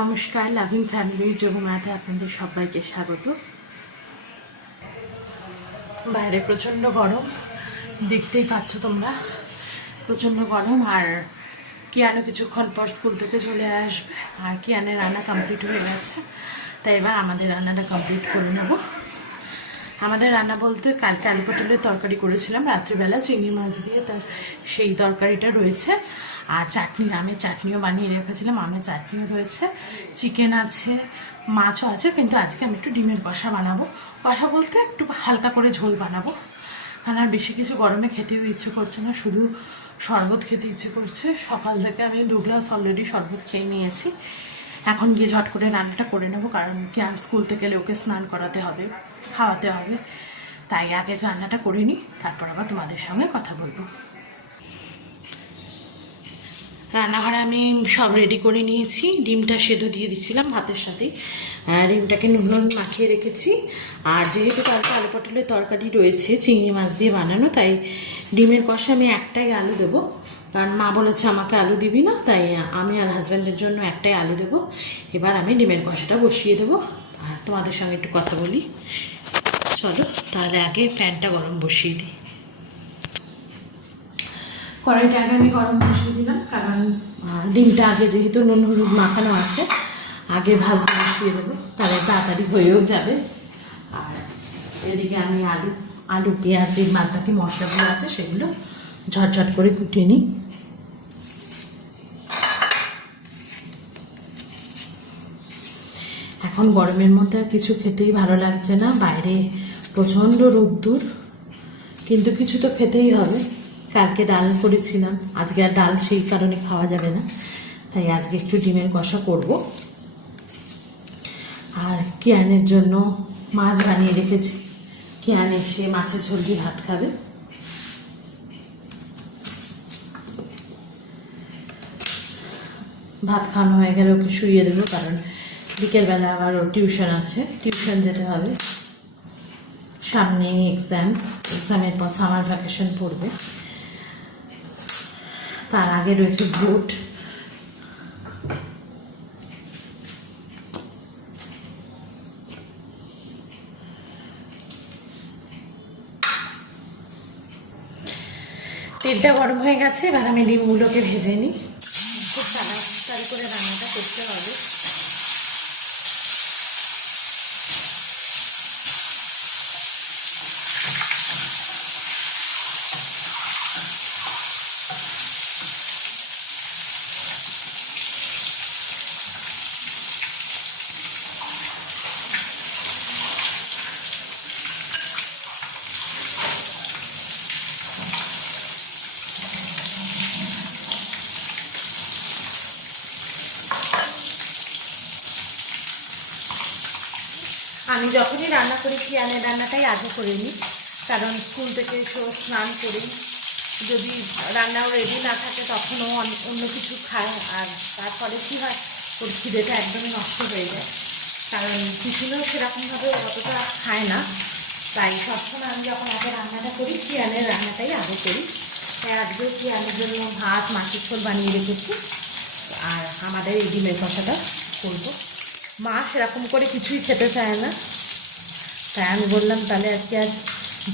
নমস্কার, loving family যোগমাতে আপনাদের সবাইকে স্বাগত। বাইরে প্রচণ্ড গরম, দেখতেই পাচ্ছ তোমরা, প্রচণ্ড গরম। আর কিয়ানো কিছুক্ষণ পর স্কুল থেকে চলে আসবে, আর কিয়ানের রান্না কমপ্লিট হয়ে গেছে, তাই এবার আমাদের রান্নাটা কমপ্লিট করে নেব। আমাদের রান্না বলতে কালকে আলু পটলের তরকারি করেছিলাম রাত্রিবেলা চিংড়ি মাছ দিয়ে, তার সেই তরকারিটা রয়েছে। আর চাটনি, আমের চাটনিও বানিয়ে রেখেছিলাম, আমের চাটনিও রয়েছে, চিকেন আছে, মাছও আছে। কিন্তু আজকে আমি একটু ডিমের কষা বানাবো। কষা বলতে একটু হালকা করে ঝোল বানাবো, কারণ আর বেশি কিছু গরমে খেতেও ইচ্ছে করছে না, শুধু শরবত খেতে ইচ্ছে করছে। সকাল থেকে আমি 2 গ্লাস অলরেডি শরবত খেয়ে নিয়েছি। এখন গিয়ে ঝট করে রান্নাটা করে নেবো, কারণ কিয়ান স্কুল থেকে এলে ওকে স্নান করাতে হবে, খাওয়াতে হবে। তাই আগে রান্নাটা করে নিই, তারপর আবার তোমাদের সঙ্গে কথা বলবো। রান্নাঘরে আমি সব রেডি করে নিয়েছি। ডিমটা সেদ্ধ দিয়ে দিচ্ছিলাম ভাতের সাথেই, ডিমটাকে নুন মাখিয়ে রেখেছি। আর যেহেতু কালকে আলু পটলের তরকারি রয়েছে চিংড়ি মাছ দিয়ে বানানো, তাই ডিমের কষা আমি একটাই আলু দেবো, কারণ মা বলেছে আমাকে আলু দিবি না, তাই আমি আর হাজব্যান্ডের জন্য একটাই আলু দেবো। এবার আমি ডিমের কষাটা বসিয়ে দেবো, আর তোমাদের সঙ্গে একটু কথা বলি। চলো তাহলে আগে প্যানটা গরম বসিয়ে দিই। কড়াইটা আগে আমি গরম বসিয়ে দিলাম, কারণ ডিমটা আগে যেহেতু নুন হলুদ মাখানো আছে, আগে ভাজতে বসিয়ে দেবো, তাহলে তাড়াতাড়ি হয়েও যাবে। আর এদিকে আমি আলু পেঁয়াজ যে বাদবাকি মশলাগুলো আছে সেগুলো ঝটঝট করে কুটিয়ে নিই। এখন গরমের মধ্যে আর কিছু খেতেই ভালো লাগছে না, বাইরে প্রচণ্ড রোদ্দুর, কিন্তু কিছু তো খেতেই হবে। কালকে ডাল করেছিলাম, আজকে আর ডাল সেই কারণে খাওয়া যাবে না, তাই আজকে একটু ডিমের কষা করব। আর কিয়ানের জন্য মাছ বানিয়ে রেখেছি, কিয়ান এসে মাছের ঝোল দিয়ে ভাত খাবে। ভাত খাওয়ানো হয়ে গেলে ওকে শুইয়ে দেবো, কারণ বিকেলবেলা আবার ওর টিউশন আছে, টিউশন যেতে হবে। সামনে এক্সামের পর সামার ভ্যাকেশন পড়বে, তার আগে রয়েছে ভোট। তেলটা গরম হয়ে গেছে, এবার আমি ডিমগুলোকে ভেজে নিই। খুব তাড়াতাড়ি করে রান্নাটা করতে হবে। আমি যখনই রান্না করি কিয়ানের রান্নাটাই আগে করে নিই, কারণ স্কুল থেকে এসেও স্নান করেই যদি রান্নাও রেডি না থাকে তখনও অন্য কিছু খায়, আর তারপরে কী হয়, ওর খিদেটা একদমই নষ্ট হয়ে যায়, কারণ টিফিনেও সেরকমভাবে অতটা খায় না। তাই সবসময় আমি যখন আগে রান্নাটা করি কিয়ানের রান্নাটাই আগে করি। তাই আজকেও কিয়ানের জন্য ভাত মাছের ঝোল বানিয়ে রেখেছি, আর আমাদের এই ডিমের কষাটা করবো। মা সেরকম করে কিছুই খেতে চায় না, তাই আমি বললাম তাহলে আজকে আর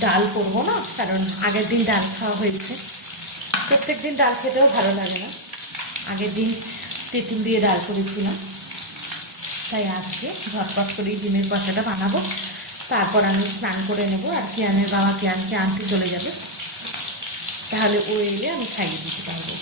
ডাল করবো না, কারণ আগের দিন ডাল খাওয়া হয়েছে, প্রত্যেক দিন ডাল খেতেও ভালো লাগে না। আগের দিন তেঁতুল দিয়ে ডাল করেছিলাম, তাই আজকে ঝটপট করে ডিমের কষাটা বানাবো। তারপর আমি স্নান করে নেব, আর কিয়ানের বাবা কিয়ানকে আনতে চলে যাবে, তাহলে ও এলে আমি খাইয়ে দিতে পারবো।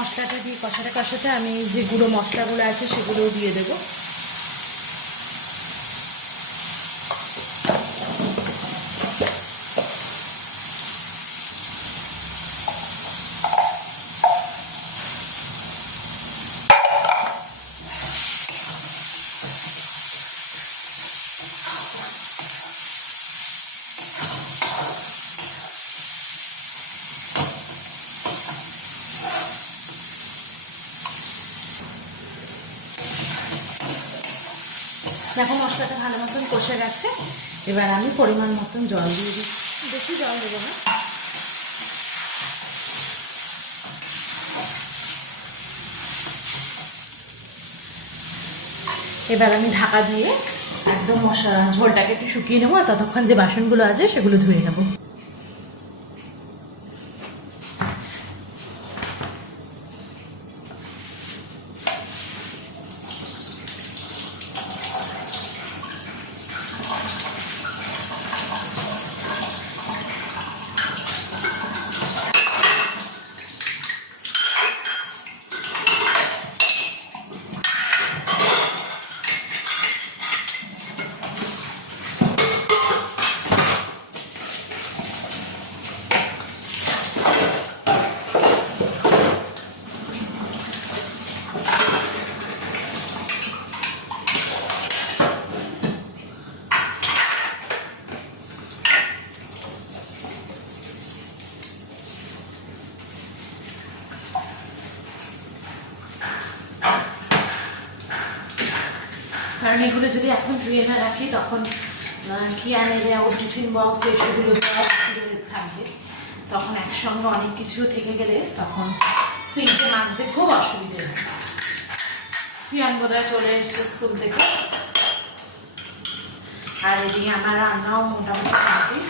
মশলাটা দিয়ে কষাতে কষাতে আমি যে গুঁড়ো মশলাগুলো আছে সেগুলোও দিয়ে দেবো। দেখো মশলাটা ভালো মতন কষে গেছে, এবার আমি পরিমাণ মতন জল দিয়ে দিই, বেশি জল দেবো না। এবার আমি ঢাকা দিয়ে একদম ঝোলটাকে একটু শুকিয়ে নেবো, আর ততক্ষণ যে বাসনগুলো আছে সেগুলো ধুয়ে নেবো। কারণ এগুলো যদি এখন ধুয়ে না রাখি তখন কিয়ান এলে ওর টিফিন বক্স সেগুলো থাকবে, তখন একসঙ্গে অনেক কিছু থেকে গেলে তখন সিঙ্কে মাজতে খুব অসুবিধে হয়। কিয়ান বোধহয় চলে এসছে স্কুল থেকে, আর এদিকে আমার রান্নাও মোটামুটি কমপ্লিট।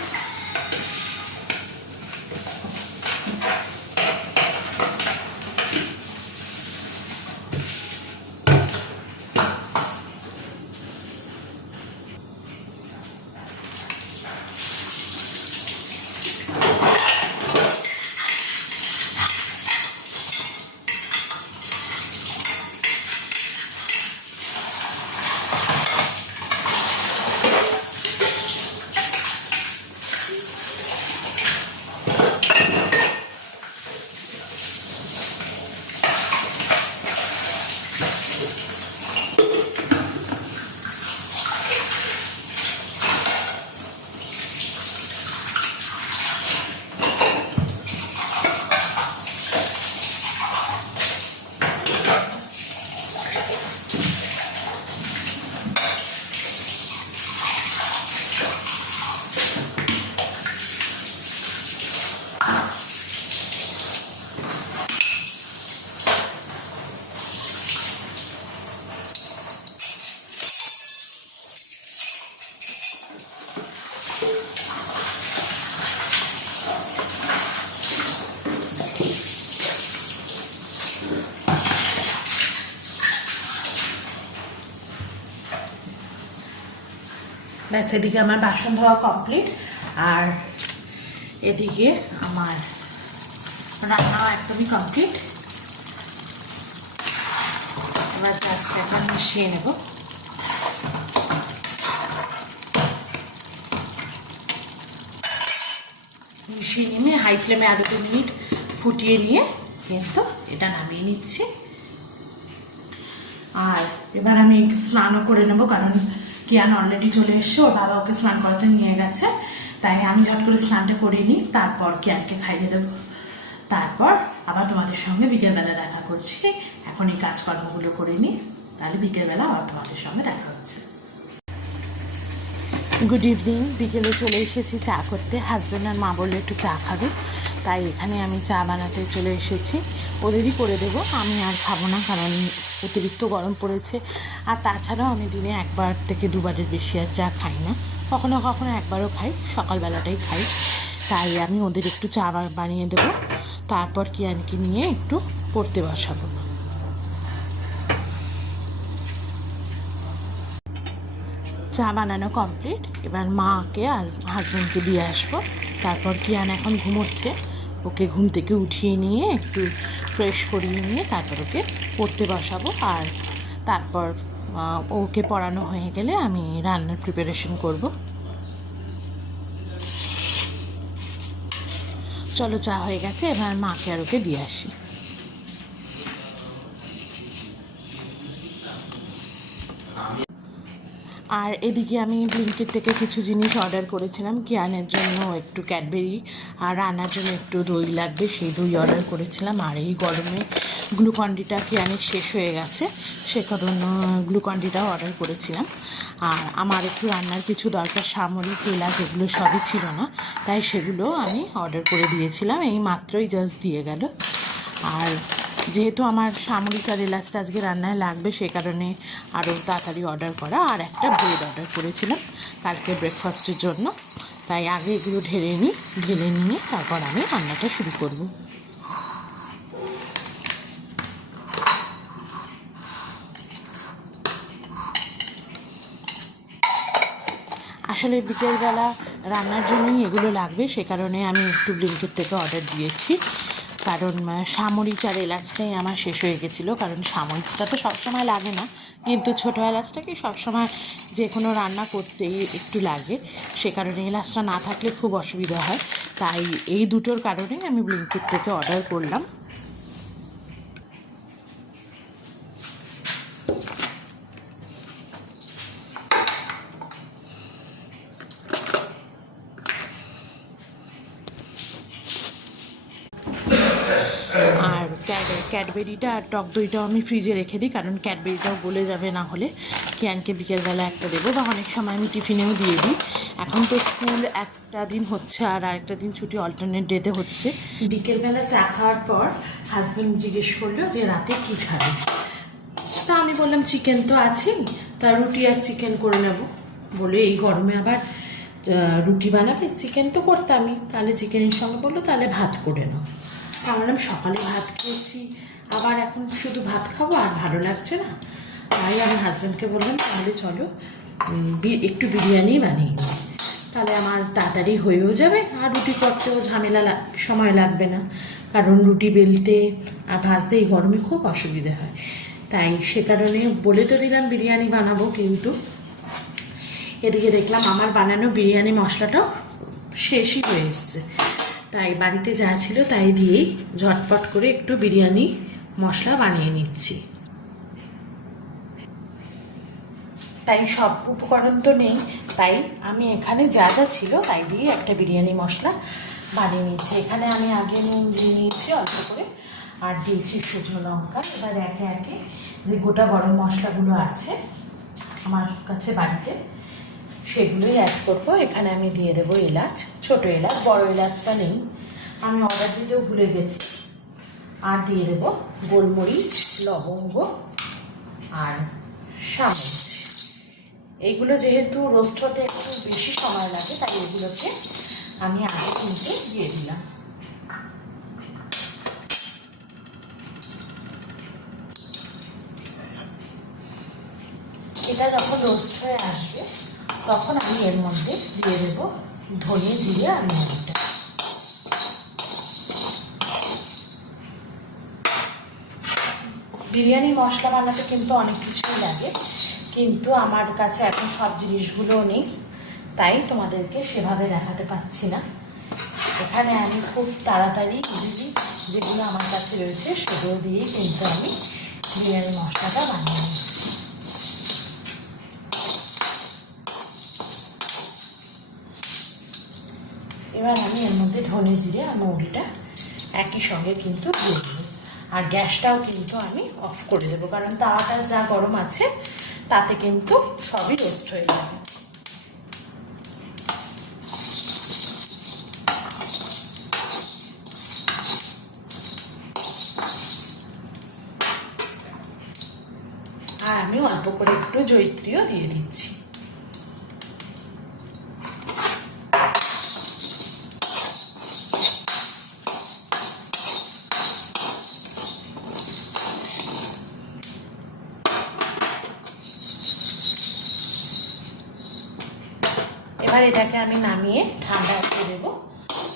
ব্যাস, এদিকে আমার বাসন ধোয়া কমপ্লিট, আর এদিকে আমার রান্নাও একদমই কমপ্লিট। এবার জাস্ট এখন মিশিয়ে নেব। মিশিয়ে নিয়ে হাই ফ্লেমে আরো 2 মিনিট ফুটিয়ে নিয়ে কিন্তু এটা নামিয়ে নিচ্ছি। আর এবার আমি স্নানও করে নেব, কারণ কিয়ান অলরেডি চলে এসছে, ওর বাবা ওকে স্নান করাতে নিয়ে গেছে, তাই আমি ঝট করে স্নানটা করে নিই, তারপর কিয়ানকে খাইয়ে দেবো। তারপর আবার তোমাদের সঙ্গে বিকেলবেলা দেখা করছি। এখন এই কাজকর্মগুলো করে নিই, তাহলে বিকেলবেলা আবার তোমাদের সঙ্গে দেখা হচ্ছে। গুড ইভিনিং, বিকেলে চলে এসেছি চা করতে। হাজব্যান্ড আর মা বললে একটু চা খাবে, তাই এখানে আমি চা বানাতে চলে এসেছি। ওদেরই করে দেবো, আমি আর খাবো না, কারণ অতিরিক্ত গরম পড়েছে। আর তাছাড়াও আমি দিনে 1বার থেকে 2বারের বেশি আর চা খাই না, কখনো কখনো 1বারও খাই, সকালবেলাটাই খাই। তাই আমি ওদের একটু চা বানিয়ে দেবো, তারপর কিয়ানকে নিয়ে একটু পড়তে বসাবো। চা বানানো কমপ্লিট, এবার মাকে আর হাজব্যান্ডকে দিয়ে আসবো। তারপর কিয়ান এখন ঘুমোচ্ছে, ওকে ঘুম থেকে উঠিয়ে নিয়ে একটু ফ্রেশ করিয়ে নিয়ে তারপর ওকে পড়তে বসাবো। আর তারপর ওকে পড়ানো হয়ে গেলে আমি রান্নার প্রিপারেশন করব। চলো, চা হয়ে গেছে, এবার মাকে আর ওকে দিয়ে আসি। আর এদিকে আমি ব্লিঙ্কিট থেকে কিছু জিনিস অর্ডার করেছিলাম। কিয়ানের জন্য একটু ক্যাডবেরি, আর রান্নার জন্য একটু দই লাগবে, সেই দই অর্ডার করেছিলাম। আর এই গরমে গ্লুকন্ডিটা কিয়ানের শেষ হয়ে গেছে, সে কারণ গ্লুকন্ডিটাও অর্ডার করেছিলাম। আর আমার একটু রান্নার কিছু দরকার, সামরিক, এলাচ, এগুলো সবই ছিল না, তাই সেগুলো আমি অর্ডার করে দিয়েছিলাম। এই মাত্রই জাস্ট দিয়ে গেল। আর যেহেতু আমার সামরিক আর এলাচটা আজকে রান্নায় লাগবে, সে কারণে আরও তাড়াতাড়ি অর্ডার করা। আর একটা ব্রেড অর্ডার করেছিলাম কালকে ব্রেকফাস্টের জন্য, তাই আগে এগুলো ঢেলে নিয়ে তারপর আমি রান্নাটা শুরু করব। আসলে বিকেলবেলা রান্নার জন্যই এগুলো লাগবে, সে কারণে আমি একটু ব্লিঙ্কিট থেকে অর্ডার দিয়েছি। কারণ সামরিচ আর এলাচটাই আমার শেষ হয়ে গেছিলো। কারণ সামরিচটা তো সবসময় লাগে না, কিন্তু ছোটো এলাচটাকে সবসময় যে কোনো রান্না করতেই একটু লাগে, সে কারণে এলাচটা না থাকলে খুব অসুবিধা হয়। তাই এই দুটোর কারণেই আমি ব্লিঙ্কিট থেকে অর্ডার করলাম। আর ক্যাডবেরিটা আর টক দইটাও আমি ফ্রিজে রেখে দিই, কারণ ক্যাডবেরিটাও গলে যাবে না হলে। কিয়ানকে বিকেলবেলা একটা দেবো, বা অনেক সময় আমি টিফিনেও দিয়ে দিই। এখন তো স্কুল একটা দিন হচ্ছে আর আরেকটা দিন ছুটি, অল্টারনেট ডেতে হচ্ছে। বিকেলবেলা চা খাওয়ার পর হাজব্যান্ড জিজ্ঞেস করলো যে রাতে কী খাবে। তা আমি বললাম চিকেন তো আছেই, তা রুটি আর চিকেন করে নেব। বলে এই গরমে আবার রুটি বানাবে, চিকেন তো করতামই, তাহলে চিকেনের সঙ্গে বললো তাহলে ভাত করে নাও। তা বললাম সকালে ভাত খেয়েছি, আবার এখন শুধু ভাত খাবো, আর ভালো লাগছে না। তাই আমি হাজব্যান্ডকে বললাম তাহলে চলো একটু বিরিয়ানি বানিয়ে নিই, তাহলে আমার তাড়াতাড়ি হয়েও যাবে, আর রুটি করতেও সময় লাগবে না, কারণ রুটি বেলতে আর ভাজতে এই গরমে খুব অসুবিধা হয়। তাই সে কারণে বলে তো দিলাম বিরিয়ানি বানাবো, কিন্তু এদিকে দেখলাম আমার বানানো বিরিয়ানি মশলাটাও শেষই হয়ে এসছে। তাই বাড়িতে যা ছিল তাই দিয়েই ঝটপট করে একটু বিরিয়ানি মশলা বানিয়ে নিচ্ছি। তাই সব উপকরণ তো নেই, তাই আমি এখানে যা যা ছিল তাই দিয়ে একটা বিরিয়ানি মশলা বানিয়ে নিচ্ছি। এখানে আমি আগে নুন দিয়ে নিয়েছি অল্প করে, আর দিয়েছি শুকনো লঙ্কা। এবার একে একে যে গোটা গরম মশলাগুলো আছে আমার কাছে বাড়িতে, সেগুলোই অ্যাড করবো। এখানে আমি দিয়ে দেবো এলাচ, ছোটো এলাচ, বড় এলাচটা নেই, আমি অর্ডার দিতেও ভুলে গেছি। আর দিয়ে দেবো গোলমরিচ, লবঙ্গ আর সামরিচ। এইগুলো যেহেতু রোস্ট হতে একটু বেশি সময় লাগে, তাই এগুলোকে আমি আগে কিন্তু দিয়ে দিলাম। এটা যখন রোস্ট হয়ে আসবে তখন আমি এর মধ্যে দিয়ে দেবো ধনে, জিরে আর লবণটা। বিরিয়ানি মশলা বানাতে কিন্তু অনেক কিছুই লাগে, কিন্তু আমার কাছে এখন সব জিনিসগুলোও নেই, তাই তোমাদেরকে সেভাবে দেখাতে পারছি না। এখানে আমি খুব তাড়াতাড়ি ইজিলি যেগুলো আমার কাছে রয়েছে সেগুলো দিয়েই কিন্তু আমি বিরিয়ানি মশলাটা বানিয়ে নিচ্ছি। এবার আমি এর মধ্যে ধনে, জিরে আর মৌরিটা একই সঙ্গে কিন্তু দিয়ে দেবো। আর গ্যাসটাও কিন্তু আমি অফ করে দেবো, কারণ তাওয়াটা যা গরম আছে তাতে কিন্তু সবই রোস্ট হয়ে যাবে। আর আমি অল্প করে একটু জয়িত্রীও দিয়ে দিচ্ছি। এবার এটাকে আমি নামিয়ে ঠান্ডা করে দেবো,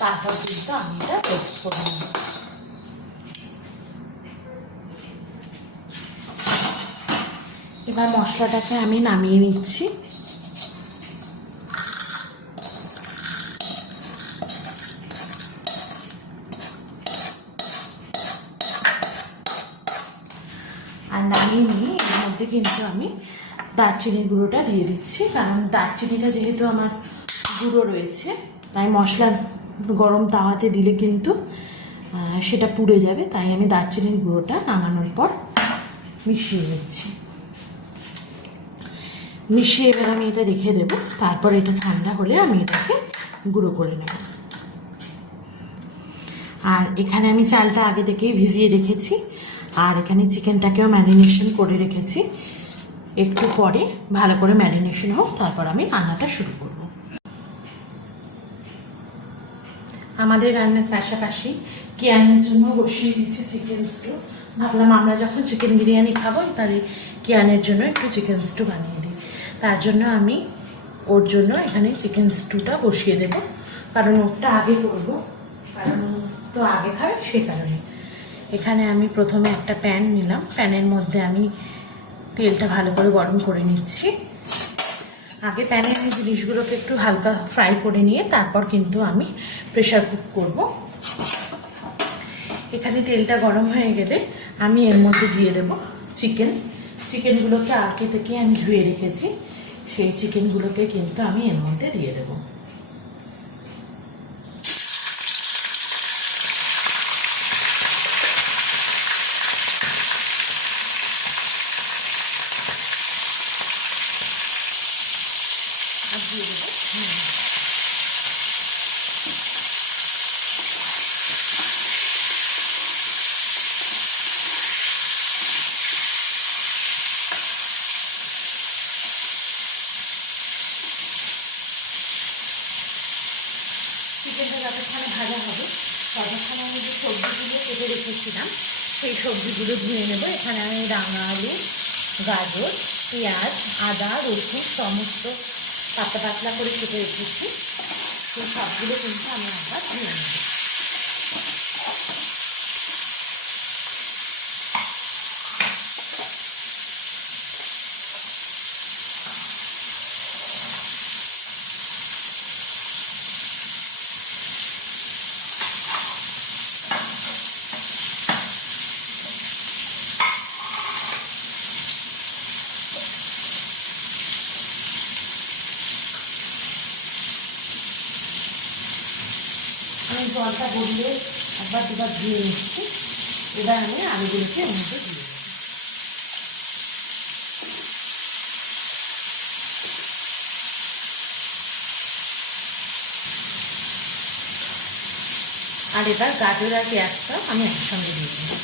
তারপর কিন্তু আমি এটা রোস্ট করে নেব। এবার মশলাটাকে আমি নামিয়ে নিচ্ছি। আর নামিয়ে নিয়ে এর মধ্যে কিন্তু আমি দারচিনির গুঁড়োটা দিয়ে দিচ্ছি, কারণ দারচিনিটা যেহেতু আমার গুঁড়ো রয়েছে, তাই মশলা গরম তাওয়াতে দিলে কিন্তু সেটা পুড়ে যাবে। তাই আমি দারচিনির গুঁড়োটা নামানোর পর মিশিয়ে নিচ্ছি। মিশিয়ে এবার আমি এটা রেখে দেব, তারপর এটা ঠান্ডা হলে আমি এটাকে গুঁড়ো করে নেব। আর এখানে আমি চালটা আগে থেকেই ভিজিয়ে রেখেছি, আর এখানে চিকেনটাকেও ম্যারিনেশন করে রেখেছি। একটু পরে ভালো করে ম্যারিনেশন হোক, তারপর আমি রান্নাটা শুরু করব। আমাদের রান্নার পাশাপাশি কিয়ানের জন্য বসিয়ে দিচ্ছি চিকেন স্টু। ভাবলাম আমরা যখন চিকেন বিরিয়ানি খাবো, তাহলে কিয়ানের জন্য একটু চিকেন স্টু বানিয়ে দিই। তার জন্য আমি ওর জন্য এখানে চিকেন স্টুটা বসিয়ে দেব, কারণ ওটা আগে করব, কারণ তো আগে খাবে সেই কারণে। এখানে আমি প্রথমে একটা প্যান নিলাম, প্যানের মধ্যে আমি তেলটা ভালো করে গরম করে নিচ্ছি। আগে প্যানে আমি জিনিসগুলোকে একটু হালকা ফ্রাই করে নিয়ে তারপর কিন্তু আমি প্রেশার কুক করব। এখানে তেলটা গরম হয়ে গেলে আমি এর মধ্যে দিয়ে দেব চিকেনগুলোকে আগে থেকে আমি ধুয়ে রেখেছি, সেই চিকেনগুলোকে কিন্তু আমি এর মধ্যে দিয়ে দেবো। আর দিয়ে দেবো চিকেনটা যতক্ষণে ভাজা হবে ততক্ষণে আমি যে সবজিগুলো কেটে রেখেছিলাম সেই সবজিগুলো ধুয়ে নেব। এখানে আমি রাঙা আলু, গাজর, পেঁয়াজ, আদা, রসুন সমস্ত পাতলা পাতলা করে কেটে রেখেছি, সেই সবগুলো কিন্তু আমি আবার ধুয়ে নেব। আমি জলটা গড়িয়ে একবার দুবার ধুয়ে নিচ্ছি। এবার আমি আলুগুলোকে এর মধ্যে দিয়ে দেবো। আর এবার গাজর আর পেঁয়াজটা আমি একসঙ্গে দিয়ে দেবো।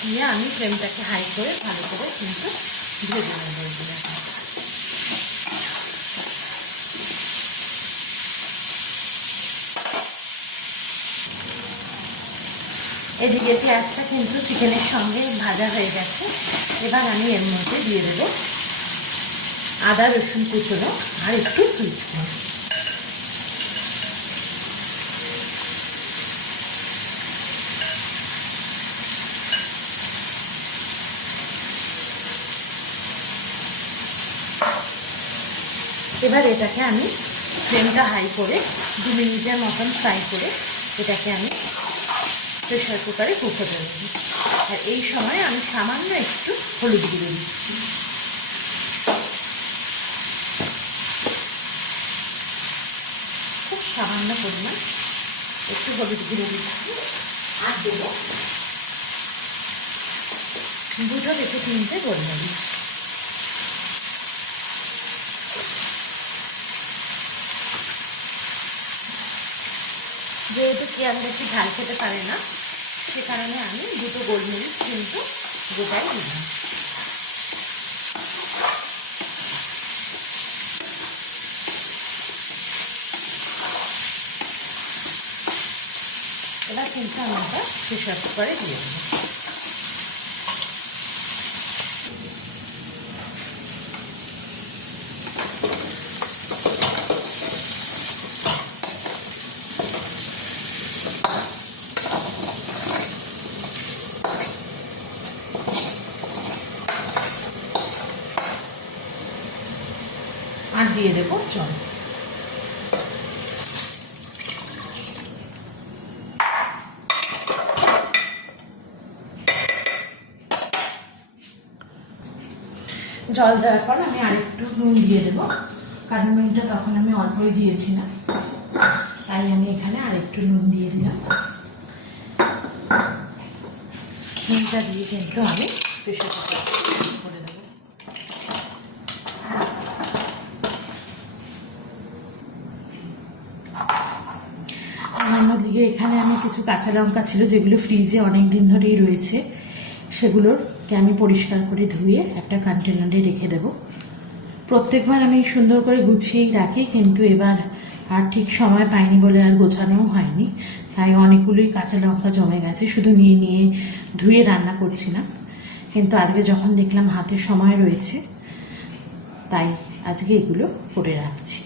দিয়ে আমি ফ্লেমটাকে হাই করে ভালো করে কিন্তু ভেজে নেবো এগুলো। এদিকে পেঁয়াজটা কিন্তু চিকেনের সঙ্গে ভাজা হয়ে গেছে। এবার আমি এর মধ্যে দিয়ে দেবো আদা রসুন কুচনো আর একটু সুইট কর্ন। এবার এটাকে আমি ফ্লেমটা হাই করে 2 মিনিটের মতন ফ্রাই করে এটাকে আমি প্রেশার কুকারে কুক হতে দেবো। আর এই সময় আমি সামান্য একটু হলুদ গুঁড়ো দিচ্ছি। খুব সামান্য পরিমাণ একটু হলুদ গুঁড়ো দিচ্ছি। আর দেবো 2 থেকে 3টে গোলমরিচ। যেহেতু কিয়ান বেশি ঝাল খেতে পারে না, সে কারণে আমি 2টো গোলমরিচ কিন্তু গোটাই দিলাম। এবার কিন্তু আমি এটা প্রেশার কুকারে দিয়ে দেবো। দিয়ে দেবো জল। জল দেওয়ার পর আমি আরেকটু নুন দিয়ে দেবো, কারণ নুনটা তখন আমি অল্পই দিয়েছিলাম, তাই আমি এখানে আরেকটু নুন দিয়ে দিলাম। নুনটা দিয়ে কিন্তু আমি প্রেসার কুকার করে দেবো। অন্যদিকে এখানে আমি কিছু কাঁচা লঙ্কা ছিল যেগুলো ফ্রিজে অনেক দিন ধরেই রয়েছে, সেগুলোকে আমি পরিষ্কার করে ধুয়ে একটা কন্টেনারে রেখে দেব। প্রত্যেকবার আমি সুন্দর করে গুছিয়েই রাখি, কিন্তু এবার আর ঠিক সময় পাইনি বলে আর গোছানোও হয়নি, তাই অনেকগুলোই কাঁচা লঙ্কা জমে গেছে, শুধু নিয়ে নিয়ে ধুয়ে রান্না করছিলাম। কিন্তু আজকে যখন দেখলাম হাতে সময় রয়েছে, তাই আজকে এগুলো করে রাখছি।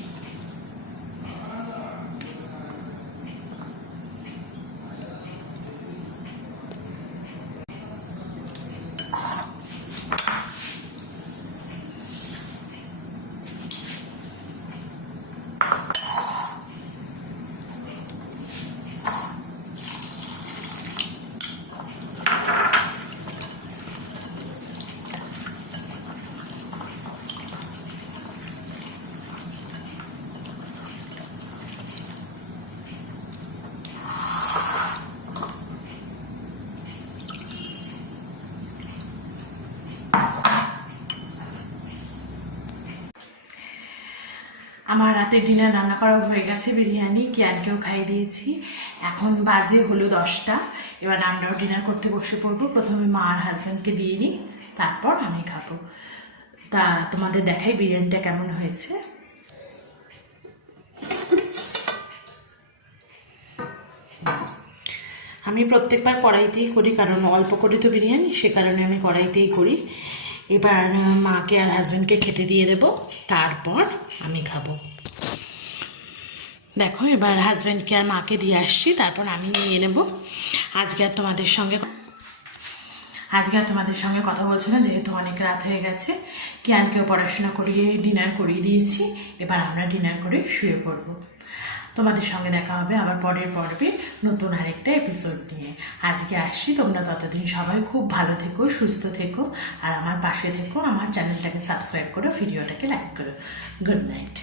আমার রাতের ডিনার রান্না করা হয়ে গেছে, বিরিয়ানি কিয়ানকেও খাইয়ে দিয়েছি। এখন বাজে হলো 10টা। এবার আমরাও ডিনার করতে বসে পড়বো। প্রথমে মা আর হাজব্যান্ডকে দিয়ে নিই, তারপর আমি খাবো। তা তোমাদের দেখাই বিরিয়ানিটা কেমন হয়েছে। আমি প্রত্যেকবার কড়াইতেই করি, কারণ অল্প করে তো বিরিয়ানি, সে কারণে আমি কড়াইতেই করি। এবার মাকে আর হাজব্যান্ডকে খেতে দিয়ে দেব, তারপর আমি খাবো। দেখো এবার হাজব্যান্ডকে আর মাকে দিয়ে আসছি, তারপর আমি নিয়ে নেব। আজকে আর তোমাদের সঙ্গে কথা বলছি না, যেহেতু অনেক রাত হয়ে গেছে। কিয়ানকেও পড়াশোনা করিয়ে ডিনার করিয়ে দিয়েছি, এবার আমরা ডিনার করে শুয়ে পড়বো। তোমাদের সঙ্গে দেখা হবে আবার পরের পর্বে নতুন আরেকটা এপিসোড নিয়ে। আজকে আসছি, তোমরা ততদিন সবাই খুব ভালো থেকো, সুস্থ থেকো, আর আমার পাশে থেকো। আমার চ্যানেলটাকে সাবস্ক্রাইব করো, ভিডিওটাকে লাইক করো। Good night.